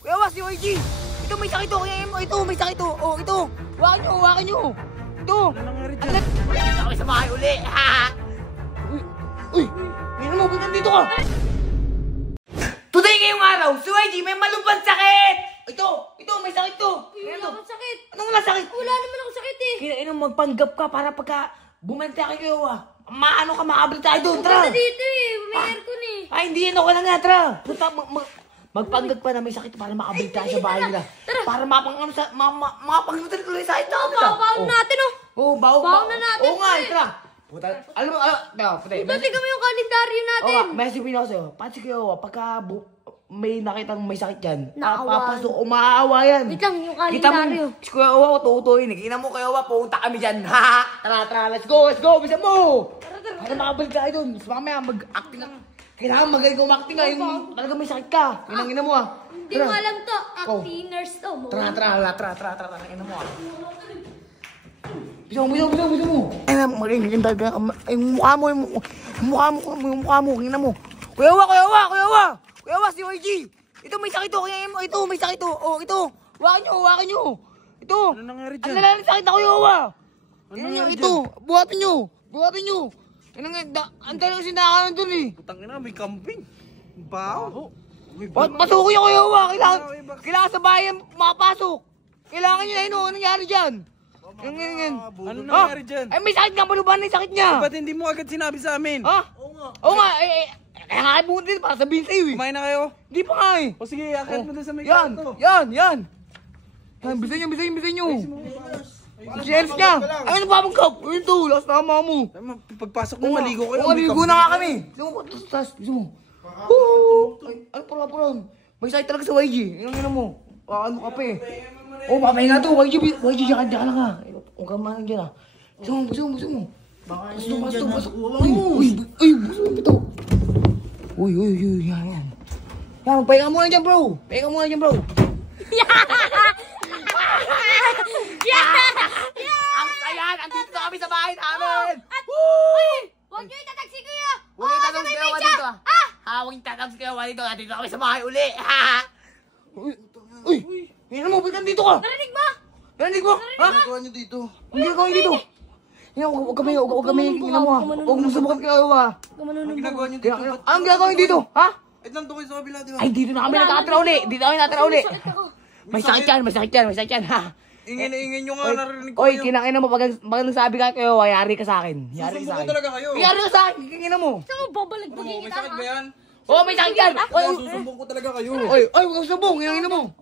Kuya Wa, si YG. Ito may sakit to. Ito may sakit to. Oh, ito. Hawakan nyo. Ito. Ano nangyari dyan? Dito kami sa bahay uli. Uy, ngayon mo, ba't nandito ka? Today ngayong araw, si YG may malubang sakit. Ito, may sakit to. Wala akong sakit. Anong wala sakit? Wala naman akong sakit eh. Kailangan magpanggap ka para pagka bumenta kay Kuya Wa. Maano ka, makabalik tayo doon. Tara. Punta dito eh. May aircon eh. Ay, hindi yan okay lang nga. Tara. Punta, magpanggap pa na may sakit para makabalik tayo sa bahay nila. Tara. Para makapaglutan tuloy sa ito. Baon natin oh. Oo, baon na natin. Oo nga, tara. Puta, alam mo, puta. Dati kami yung kalendaryo natin. Oo nga, may sabihin ako sa'yo. Pansi kayo, pagka may nakitang may sakit dyan, Naawa. papasok, umaawa yan. Wait lang, yung Kita kalendaryo. mo, si Kuya Wa, tutuin. Kita mo, Kuya Wa, pumunta kami dyan. Tara, let's go, bisa mo. Para makabalik tayo dun. So, mamaya, mag-acting ka. Kailangan magaling ka umacting ka. Yung talaga may sakit ka. Ina mo Hindi mo alam to. Acting nurse to. Tara. Ina mo Bisa mo. Ay, magiging talaga. Yung mukha mo. Ina mo. Kuya Wa, si YG. Ito may sakit to. Ito may sakit to. Oh, ito. Hawakan nyo. Ito. Ano nangyari dyan? Ang lalaking sakit na Kuya Wa. Ano nangyari Ito. Buhatin nyo. Ang talagang sinakanan dun eh. Putang ina, may kambing. Baho. Pasukin nyo Kuya Wa. Kailangan sa bayan makapasok. Kailangan nyo na yun. Anong nangyari dyan? Ano nangyari dyan? Ay, may sakit nga. Maluban na yung sakit niya. Ba't hindi mo agad sinabi sa amin? Ha? Oo nga. Kaya nga pumunta dito para sabihin sa'yo eh. Kumain na kayo? Hindi pa nga eh. O sige, akit mo doon sa may Yan. kwarto. Yan. Bisayin nyo. Si Elf niya. Ay, ano ba magkap? Ayun to. Last tama mo. Pagpasok mo, maligo kayo. Oo, maligo na nga kami. Gusto mo. Ay, pula. May sakit talaga sa YG. Inang ina mo. Ano ka pa eh. Oh, papahinga to. YG, diyan ka lang ha. Huwag ka man dyan ha. Gusto mo. Pasok. Uy, gusto mo ito. Uy, yan. Yan, magpahinga muna dyan, bro. Ang saya! Andito na kami sa bahay namin! Huwag nyo itatagsi kuya. Huwag yung tatang si Kuya Wa dito huwag yung tatang si Kuya Wa dito. Andito na kami sa bahay uli! Uy! Ngayon mo, ba't nandito ka? Narinig ba? Narinig mo? Ha? Ginagawa niyo dito? Ang ginagawa niyo dito? Huwag kami, tingnan mo ha. Huwag mo subukan Kuya Wa. Ano ginagawa niyo dito? Anong ginagawa niyo dito? Ha? Nandun kayo sa kabila, di ba? Ay, dito na kami nakatira uli. May sakit yan, ha? Ingin na ingin nyo nga, narinig ko Oy, kayo. kinakain mo pag nagsabi ka kayo, yari ka sa akin. Susumbong ko talaga kayo. Yari ka sa akin, kikina mo. Saan mo babalagbagin May kita sakit ba ha? yan? Oh, may sakit yan. Susumbong ko talaga kayo. Huwag kang subong, kinakain mo.